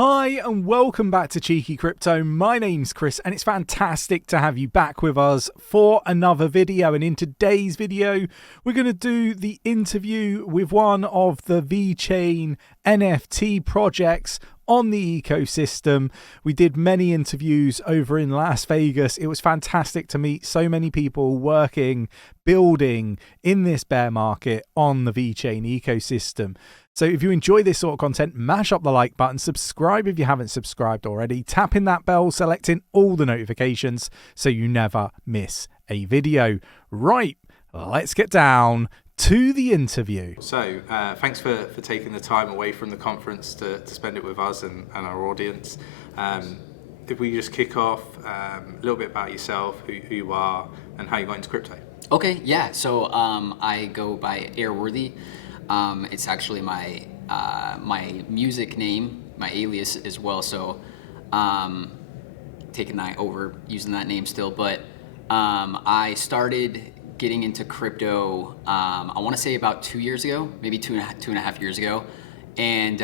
Hi and welcome back to Cheeky Crypto. My name's Chris and it's fantastic to have you back with us for another video. And in today's video, we're going to do the interview with one of the VeChain NFT projects on the ecosystem. We did many interviews over in Las Vegas. It was fantastic to meet so many people working, building in this bear market on the VeChain ecosystem. So if you enjoy this sort of content, mash up the like button, subscribe if you haven't subscribed already, tap in that bell, selecting all the notifications so you never miss a video. Right, let's get down to the interview. So thanks for taking the time away from the conference to spend it with us and our audience. If we just kick off a little bit about yourself, who you are and how you got into crypto. Okay, yeah, so I go by 𝗕𝗘𝗪𝗧𝗧. It's actually my music name, my alias as well, so taking that over, using that name still, but I started getting into crypto, I want to say about 2 years ago, maybe two and a half years ago. And,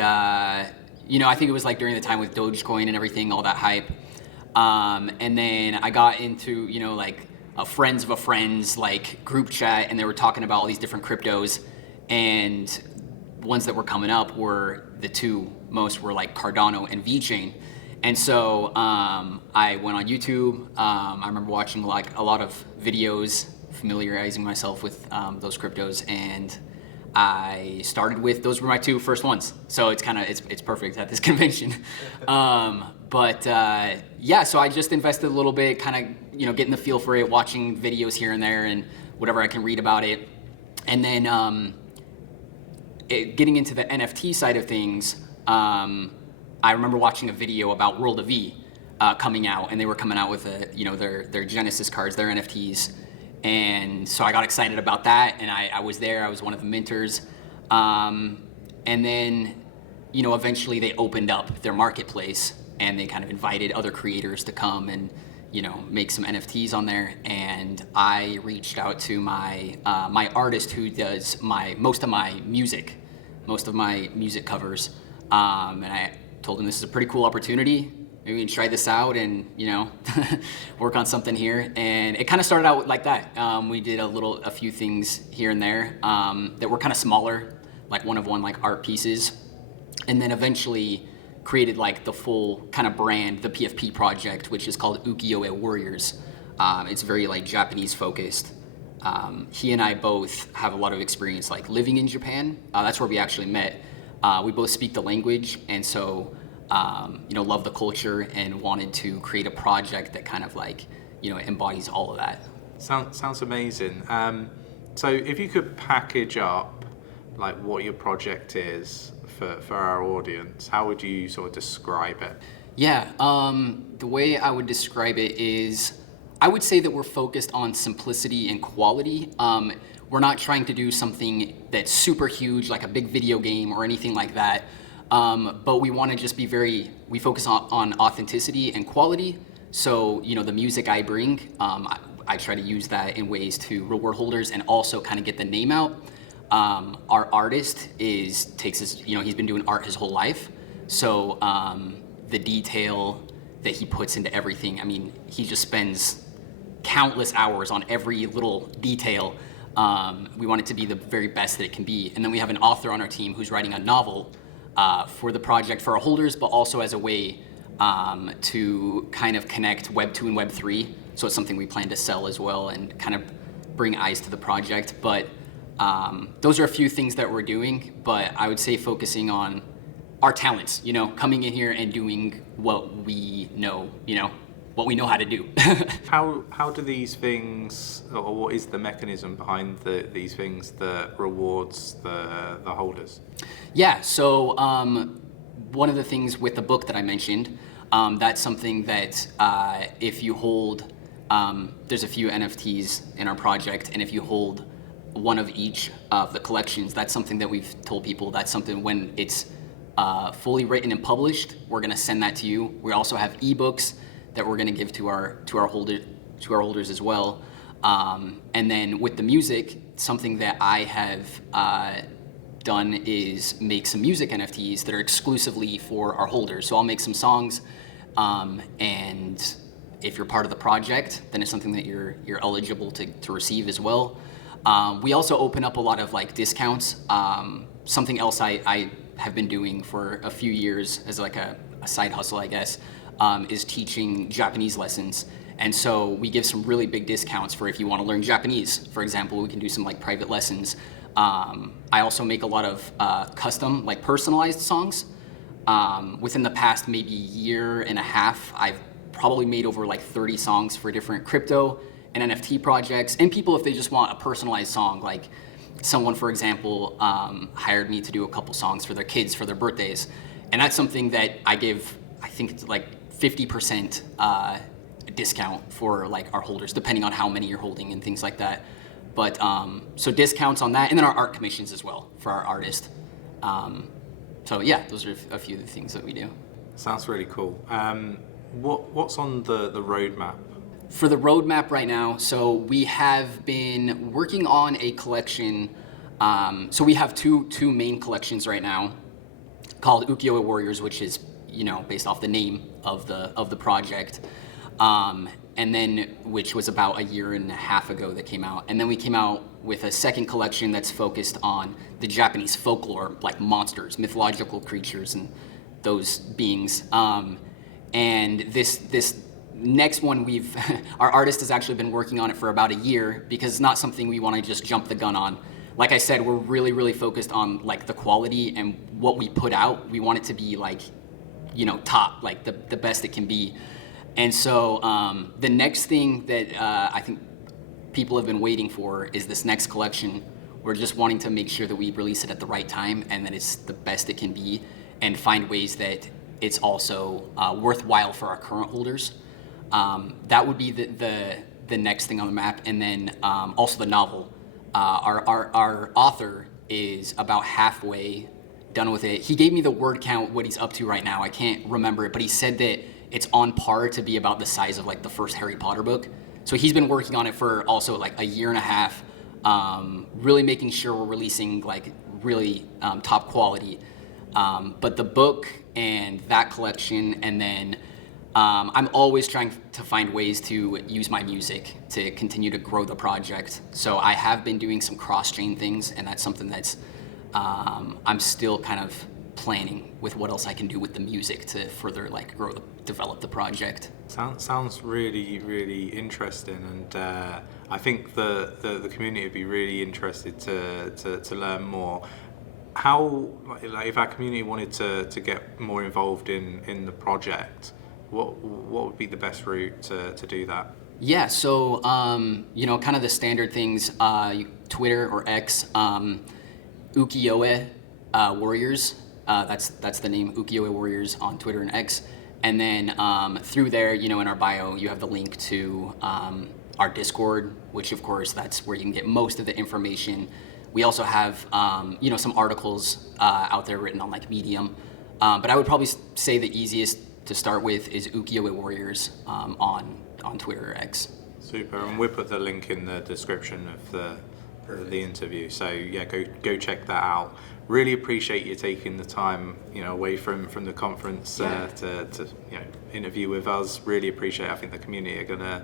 you know, I think it was like during the time with Dogecoin and everything, all that hype. And then I got into, you know, like a friends of a friends, like group chat, and they were talking about all these different cryptos. And ones that were coming up were the two most were like Cardano and VeChain. And so I went on YouTube. I remember watching like a lot of videos, familiarizing myself with those cryptos, and I started with, those were my two first ones. So it's kind of, it's perfect at this convention. Yeah, so I just invested a little bit, kind of, you know, getting the feel for it, watching videos here and there and whatever I can read about it. And then getting into the NFT side of things, I remember watching a video about World of V coming out, and they were coming out with their Genesis cards, their NFTs. And so I got excited about that, and I was there. I was one of the minters. And then, you know, eventually they opened up their marketplace, and they kind of invited other creators to come and, you know, make some NFTs on there. And I reached out to my my artist who does most of my music covers, and I told him this is a pretty cool opportunity. Maybe we can try this out and, you know, work on something here. And it kind of started out like that. We did a few things here and there that were kind of smaller, like one-of-one, like art pieces, and then eventually created like the full kind of brand, the PFP project, which is called 𝗘𝗘𝗪𝗧𝗧. It's very like Japanese focused. He and I both have a lot of experience like living in Japan. That's where we actually met. We both speak the language, and so you know, love the culture and wanted to create a project that kind of like, you know, embodies all of that. Sounds amazing. So if you could package up like what your project is for our audience, how would you sort of describe it? Yeah, the way I would describe it is, I would say that we're focused on simplicity and quality. We're not trying to do something that's super huge, like a big video game or anything like that. But we want to just be we focus on authenticity and quality. So, you know, the music I bring, I try to use that in ways to reward holders and also kind of get the name out. Our artist takes his, you know, he's been doing art his whole life. So the detail that he puts into everything, I mean, he just spends countless hours on every little detail. We want it to be the very best that it can be. And then we have an author on our team who's writing a novel for the project for our holders, but also as a way to kind of connect Web 2 and Web 3. So it's something we plan to sell as well and kind of bring eyes to the project. But those are a few things that we're doing, but I would say focusing on our talents, you know, coming in here and doing what we know, you know, what we know how to do. How do these things, or what is the mechanism behind these things that rewards the holders? Yeah, so one of the things with the book that I mentioned, that's something that if you hold, there's a few NFTs in our project, and if you hold one of each of the collections, that's something that we've told people, that's something when it's fully written and published, we're gonna send that to you. We also have ebooks that we're gonna give to our holders as well. And then with the music, something that I have done is make some music NFTs that are exclusively for our holders. So I'll make some songs, and if you're part of the project, then it's something that you're eligible to receive as well. We also open up a lot of like discounts. Something else I have been doing for a few years as like a side hustle, I guess, is teaching Japanese lessons. And so we give some really big discounts for if you want to learn Japanese. For example, we can do some like private lessons. I also make a lot of custom, like personalized songs. Within the past maybe year and a half, I've probably made over like 30 songs for different crypto and NFT projects, and people if they just want a personalized song. Like someone, for example, hired me to do a couple songs for their kids for their birthdays, and that's something that I give, I think it's like 50% discount for like our holders, depending on how many you're holding and things like that. But so discounts on that, and then our art commissions as well for our artist. So yeah, those are a few of the things that we do. Sounds really cool. What's on the roadmap? For the roadmap right now, so we have been working on a collection. So we have two main collections right now, called 𝗗𝗘𝗪𝗧𝗏, which is based off the name of the project, and then which was about a year and a half ago that came out. And then we came out with a second collection that's focused on the Japanese folklore, like monsters, mythological creatures, and those beings. And this next one, our artist has actually been working on it for about a year, because it's not something we want to just jump the gun on. Like I said, we're really focused on like the quality and what we put out. We want it to be like, top, like the best it can be. And so the next thing that I think people have been waiting for is this next collection. We're just wanting to make sure that we release it at the right time and that it's the best it can be, and find ways that it's also worthwhile for our current holders. That would be the next thing on the map. And then also the novel. Our author is about halfway done with it. He gave me the word count, what he's up to right now. I can't remember it, but he said that it's on par to be about the size of like the first Harry Potter book. So he's been working on it for also like a year and a half, really making sure we're releasing like really top quality. But the book and that collection, and then I'm always trying to find ways to use my music to continue to grow the project. So I have been doing some cross-chain things, and that's something that's I'm still kind of planning with what else I can do with the music to further like develop the project. Sounds really interesting, and I think the community would be really interested to learn more. How, like, if our community wanted to get more involved in the project, what would be the best route to do that? Yeah, so kind of the standard things, Twitter or X, 𝗗𝗘𝗪𝗧𝗏, that's the name, 𝗗𝗘𝗪𝗧𝗏 on Twitter and X. And then through there, in our bio, you have the link to our Discord, which of course that's where you can get most of the information. We also have some articles out there written on like Medium, but I would probably say the easiest to start with is 𝗗𝗘𝗪𝗪𝗧𝗏 on Twitter or X. Super, and we'll put the link in the description of the interview. So yeah, go check that out. Really appreciate you taking the time, away from the conference to interview with us. Really appreciate it. I think the community are gonna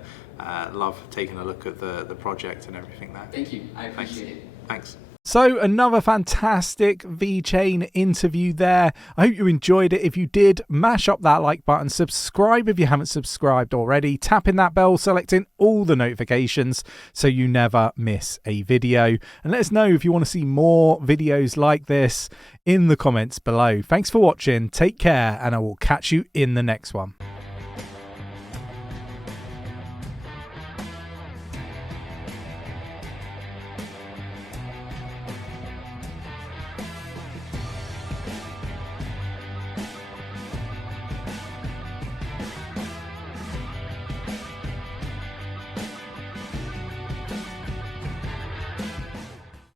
love taking a look at the project and everything there. Thank you. I appreciate it. Thanks. So another fantastic VeChain interview there. I hope you enjoyed it. If you did, mash up that like button, subscribe if you haven't subscribed already, tapping that bell, selecting all the notifications so you never miss a video. And let us know if you want to see more videos like this in the comments below. Thanks for watching, take care, and I will catch you in the next one.